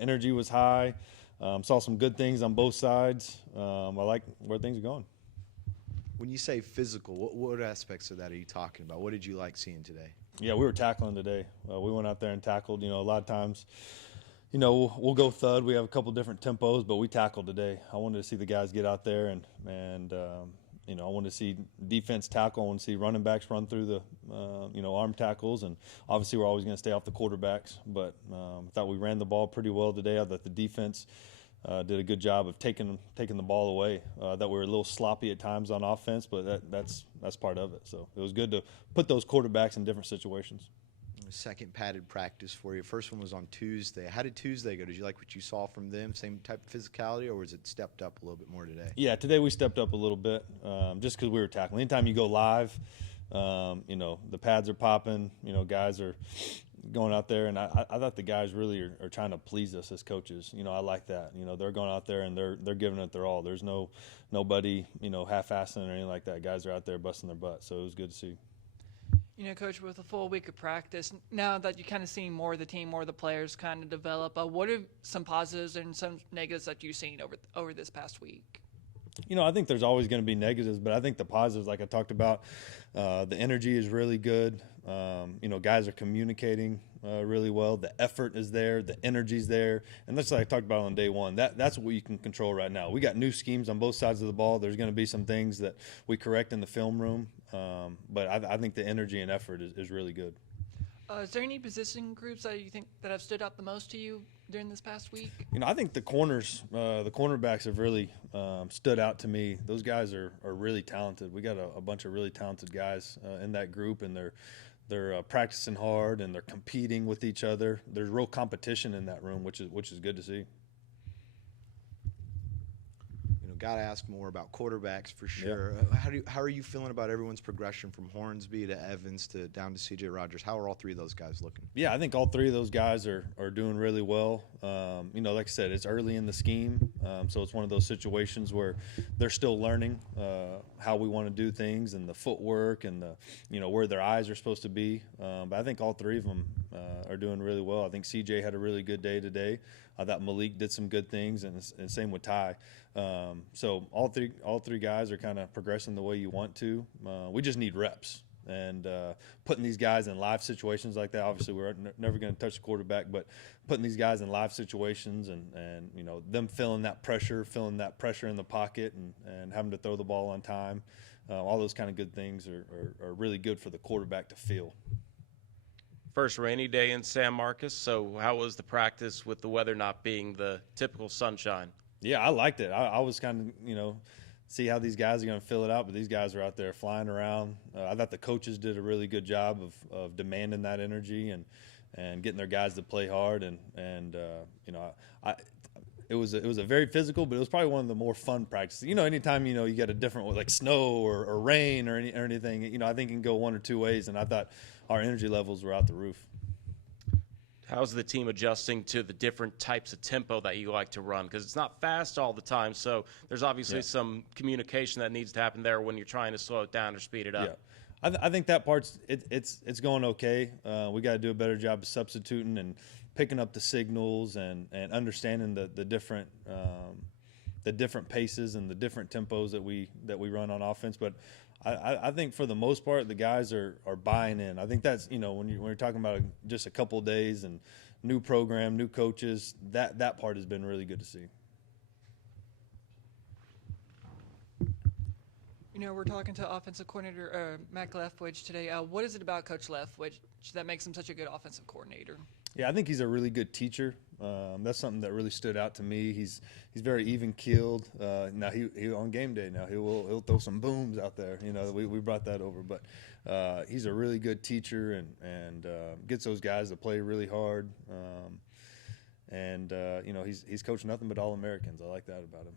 Energy was high. Saw some good things on both sides. I like where things are going. When you say physical, what aspects of that are you talking about? What did you like seeing today? Yeah, we were tackling today. We went out there and tackled. A lot of times, we'll go thud. We have a couple different tempos, but we tackled today. I wanted to see the guys get out there and I wanted to see defense tackle. I want to see running backs run through the arm tackles, and obviously we're always going to stay off the quarterbacks. But I thought we ran the ball pretty well today. I thought the defense did a good job of taking the ball away. That we were a little sloppy at times on offense, but that's part of it. So it was good to put those quarterbacks in different situations. Second padded practice for you. First one was on Tuesday. How did Tuesday go? Did you like what you saw from them? Same type of physicality, or was it stepped up a little bit more today? Yeah, today we stepped up a little bit just because we were tackling. Anytime you go live, the pads are popping. Guys are going out there, and I thought the guys really are trying to please us as coaches. I like that. They're going out there and they're giving it their all. There's nobody half-assing or anything like that. Guys are out there busting their butt, so it was good to see. Coach, with a full week of practice, now that you're kind of seeing more of the team, more of the players kind of develop, what are some positives and some negatives that you've seen over this past week? I think there's always going to be negatives, but I think the positives, like I talked about, the energy is really good. Guys are communicating really well. The effort is there. The energy's there. And that's like I talked about on day one. That's what you can control right now. We got new schemes on both sides of the ball. There's going to be some things that we correct in the film room. But I think the energy and effort is really good. Is there any position groups that you think that have stood out the most to you during this past week? I think the cornerbacks have really stood out to me. Those guys are really talented. We got a bunch of really talented guys in that group, and they're practicing hard and they're competing with each other. There's real competition in that room, which is good to see. Got to ask more about quarterbacks for sure. Yeah. How are you feeling about everyone's progression from Hornsby to Evans to down to C.J. Rogers? How are all three of those guys looking? Yeah, I think all three of those guys are doing really well. Like I said, it's early in the scheme, so it's one of those situations where they're still learning how we want to do things and the footwork and where their eyes are supposed to be. But I think all three of them are doing really well. I think C.J. had a really good day today. I thought Malik did some good things, and same with Ty. So all three guys are kind of progressing the way you want to. We just need reps and putting these guys in live situations like that. Obviously, we're never going to touch the quarterback, but putting these guys in live situations and them feeling that pressure in the pocket and having to throw the ball on time. All those kind of good things are really good for the quarterback to feel. First rainy day in San Marcos, so how was the practice with the weather not being the typical sunshine? Yeah, I liked it. I was kind of, see how these guys are going to fill it out, but these guys are out there flying around. I thought the coaches did a really good job of demanding that energy and getting their guys to play hard. It was a very physical, but it was probably one of the more fun practices. Anytime, you get a different, like snow or rain or anything, I think it can go one or two ways, and I thought our energy levels were out the roof. How's the team adjusting to the different types of tempo that you like to run? Because it's not fast all the time, so there's obviously some communication that needs to happen there when you're trying to slow it down or speed it up. Yeah, I think that part's it's going okay. We got to do a better job of substituting and picking up the signals and understanding the different paces and the different tempos that we run on offense. But I think for the most part, the guys are buying in. I think that's, when you're talking about just a couple of days and new program, new coaches, that part has been really good to see. We're talking to offensive coordinator Mack Leftwich today. What is it about Coach Leftwich that makes him such a good offensive coordinator? Yeah, I think he's a really good teacher. That's something that really stood out to me. He's very even keeled. Now he on game day now he'll throw some booms out there. We brought that over, but he's a really good teacher and gets those guys to play really hard. He's coached nothing but All-Americans. I like that about him.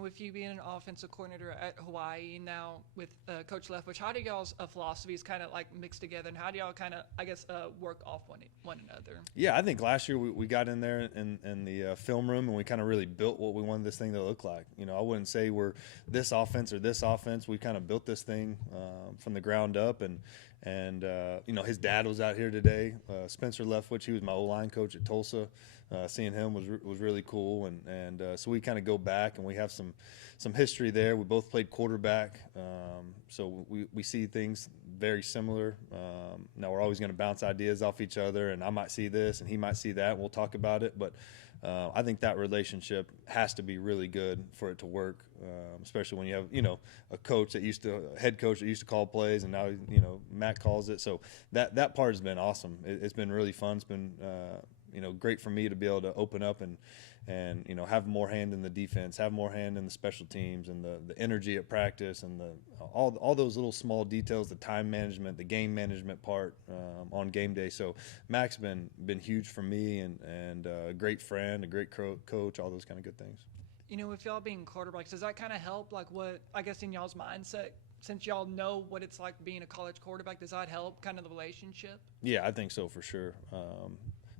With you being an offensive coordinator at Hawaii now with Coach Leftwich, how do y'all's philosophies kind of like mix together, and how do y'all kind of, work off one another? Yeah, I think last year we got in there in the film room and we kind of really built what we wanted this thing to look like. I wouldn't say we're this offense or this offense. We kind of built this thing from the ground up, and And you know, his dad was out here today, Spencer Leftwich. He was my O-line coach at Tulsa. Seeing him was really cool, and so we kind of go back and we have some history there. We both played quarterback, so we see things very similar. Now we're always going to bounce ideas off each other, and I might see this and he might see that, and we'll talk about it. But I think that relationship has to be really good for it to work, especially when you have, you know, a head coach that used to call plays, and now, you know, Matt calls it. So that part has been awesome. It's been really fun. It's been you know, great for me to be able to open up and you know, have more hand in the defense, have more hand in the special teams, and the energy at practice, and all those little small details, the time management, the game management part on game day. So Mack's been huge for me, and a great friend, a great coach, all those kind of good things. You know, with y'all being quarterbacks, does that kind of help, like, what, I guess, in y'all's mindset, since y'all know what it's like being a college quarterback, does that help kind of the relationship? Yeah, I think so for sure.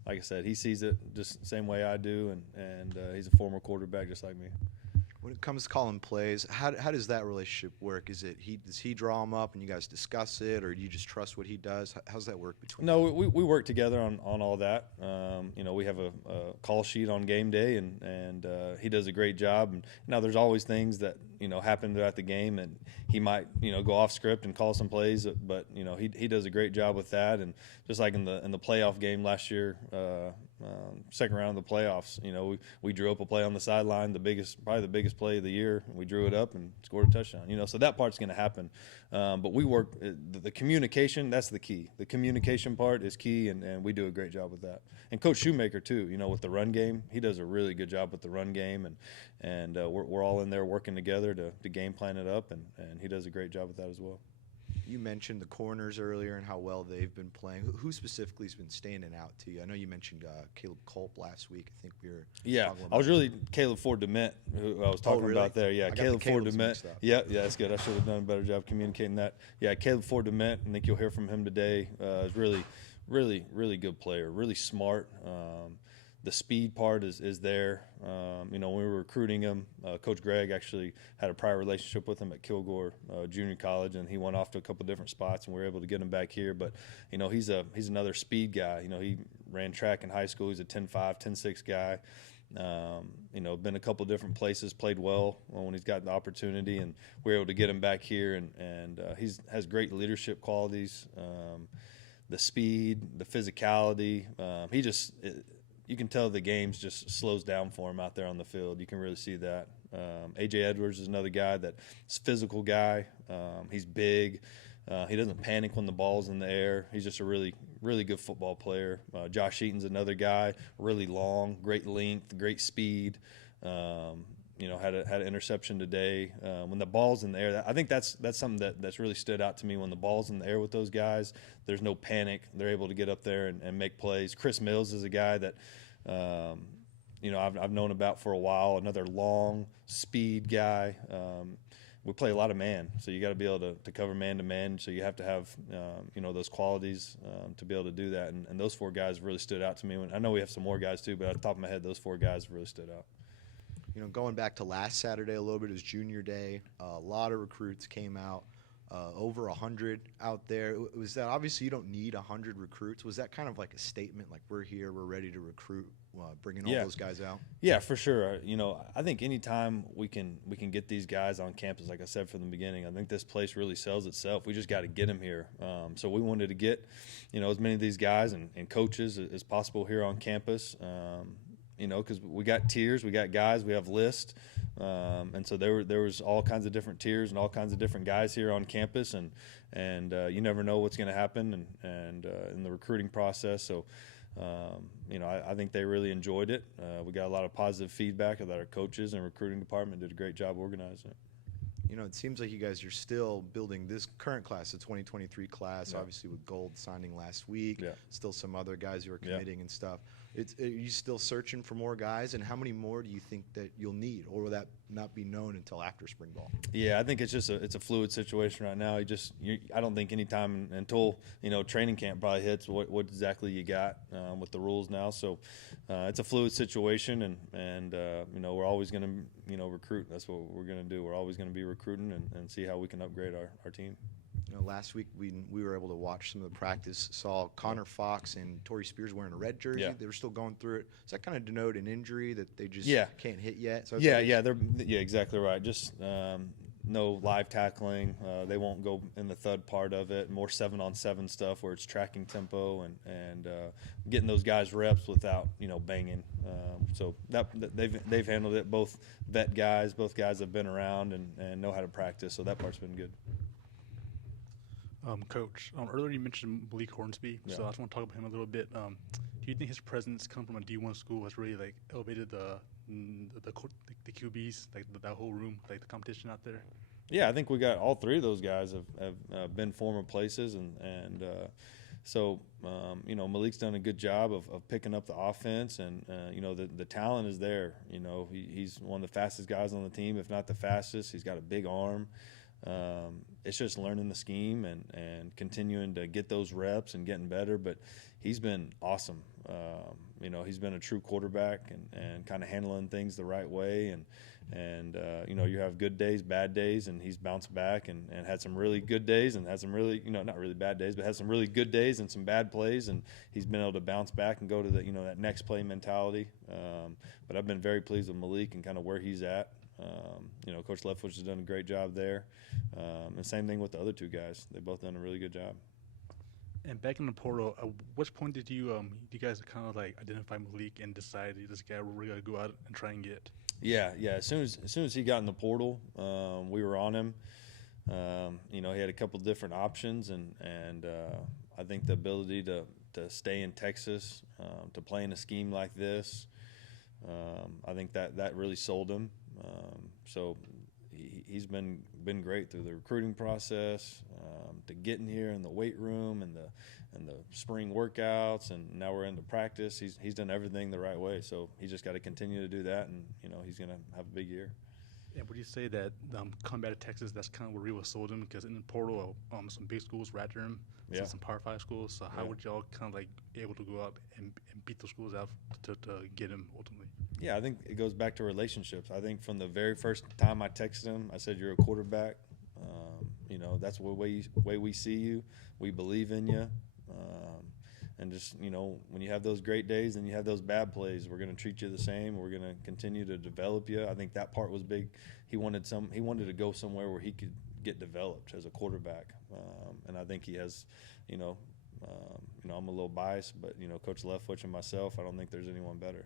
Like I said, he sees it just the same way I do, and he's a former quarterback just like me. When it comes to calling plays, how does that relationship work? Does he draw them up and you guys discuss it, or do you just trust what he does? How's that work between you? No, we work together on all that. You know, we have a call sheet on game day, and he does a great job. And now there's always things that, you know, happen throughout the game, and he might, you know, go off script and call some plays, but you know, he does a great job with that. And just like in the playoff game last year, second round of the playoffs, you know, we drew up a play on the sideline, probably the biggest play of the year. We drew it up and scored a touchdown. You know, so that part's going to happen. But we work the communication. That's the key. The communication part is key, and we do a great job with that. And Coach Shoemaker too. You know, with the run game, he does a really good job with the run game, and we're all in there working together to game plan it up, and he does a great job with that as well. You mentioned the corners earlier and how well they've been playing. Who specifically has been standing out to you? I know you mentioned Caleb Culp last week. I think we were talking about I was really Caleb Ford DeMent who I was talking really? about there. Yeah, Caleb Ford DeMent. Yeah, that's good. I should have done a better job communicating that. Yeah, Caleb Ford DeMent. I think you'll hear from him today. Is really good player. Really smart. The speed part is there. You know, when we were recruiting him, Coach Greg actually had a prior relationship with him at Kilgore Junior College, and he went off to a couple different spots, and we were able to get him back here. But, you know, he's another speed guy. You know, he ran track in high school. He's a 10.5, 10.6 guy. You know, been a couple different places, played well when he's got the opportunity, and we were able to get him back here. And has great leadership qualities, the speed, the physicality. You can tell the games just slows down for him out there on the field. You can really see that. A.J. Edwards is another guy that's a physical guy. He's big. He doesn't panic when the ball's in the air. He's just a really, really good football player. Josh Eaton's another guy, really long, great length, great speed. You know, had an interception today. When the ball's in the air, I think that's something that's really stood out to me. When the ball's in the air with those guys, there's no panic. They're able to get up there and make plays. Chris Mills is a guy that, you know, I've known about for a while. Another long speed guy. We play a lot of man, so you got to be able to cover man to man. So you have to have you know, those qualities to be able to do that. And those four guys really stood out to me. I know we have some more guys too, but at the top of my head, those four guys really stood out. You know, going back to last Saturday a little bit, it was junior day. A lot of recruits came out, over 100 out there. Was that, obviously you don't need 100 recruits. Was that kind of like a statement, like we're here, we're ready to recruit, bringing all those guys out? Yeah, for sure. You know, I think anytime we can get these guys on campus, like I said from the beginning, I think this place really sells itself. We just got to get them here. So we wanted to get, you know, as many of these guys and coaches as possible here on campus. You know, because we got tiers, we got guys, we have lists, and so there was all kinds of different tiers and all kinds of different guys here on campus, and you never know what's going to happen and in the recruiting process. So, you know, I think they really enjoyed it. We got a lot of positive feedback that our coaches and recruiting department did a great job organizing it. You know, it seems like you guys are still building this current class, the 2023 class, obviously with Gold signing last week, still some other guys who are committing and stuff. Are you still searching for more guys, and how many more do you think that you'll need, or will that not be known until after spring ball? Yeah, I think it's just it's a fluid situation right now. I don't think any time until, you know, training camp probably hits what exactly you got with the rules now. So it's a fluid situation, and you know, we're always going to, you know, recruit. That's what we're going to do. We're always going to be recruiting and see how we can upgrade our team. last week we were able to watch some of the practice. Saw Connor Fox and Torrey Spears wearing a red jersey. Yeah. They were still going through it. Does that kind of denote an injury that they just can't hit yet? So They're exactly right. Just no live tackling. They won't go in the thud part of it. More 7-on-7 stuff where it's tracking tempo and getting those guys reps without banging. So they've handled it. Both vet guys, both guys have been around and know how to practice. So that part's been good. Coach, earlier you mentioned Malik Hornsby, so I just want to talk about him a little bit. Do you think his presence come from a D1 school has really elevated the QBs, that whole room, the competition out there? Yeah, I think we got all three of those guys have been former places, and so Malik's done a good job of picking up the offense, and the talent is there. He's one of the fastest guys on the team, if not the fastest. He's got a big arm. It's just learning the scheme and continuing to get those reps and getting better. But he's been awesome. He's been a true quarterback and kind of handling things the right way. And you have good days, bad days, and he's bounced back and had some really good days and had some really, not really bad days, but had some really good days and some bad plays. And he's been able to bounce back and go to that next play mentality. But I've been very pleased with Malik and kind of where he's at. Coach Leftwich has done a great job there. And same thing with the other two guys. They've both done a really good job. And back in the portal, at which point did you guys kind of identify Malik and decide this guy we're going to go out and try and get? Yeah. As soon as he got in the portal, we were on him. He had a couple different options, and I think the ability to stay in Texas, to play in a scheme like this, I think that really sold him. So he's been great through the recruiting process, to getting here in the weight room and the spring workouts, and now we're into practice. He's done everything the right way. So he's just got to continue to do that, and he's going to have a big year. And would you say that coming back to Texas, that's kind of where Real sold him? Because in the portal, some big schools were after him, some Power 5 schools. So how would y'all kind of able to go out and beat those schools out to get him ultimately? Yeah, I think it goes back to relationships. I think from the very first time I texted him, I said, "You're a quarterback. That's the way we see you. We believe in you." And just, when you have those great days and you have those bad plays, we're going to treat you the same. We're going to continue to develop you. I think that part was big. He wanted to go somewhere where he could get developed as a quarterback. And I think he has, I'm a little biased, but, Coach Leftwich and myself, I don't think there's anyone better.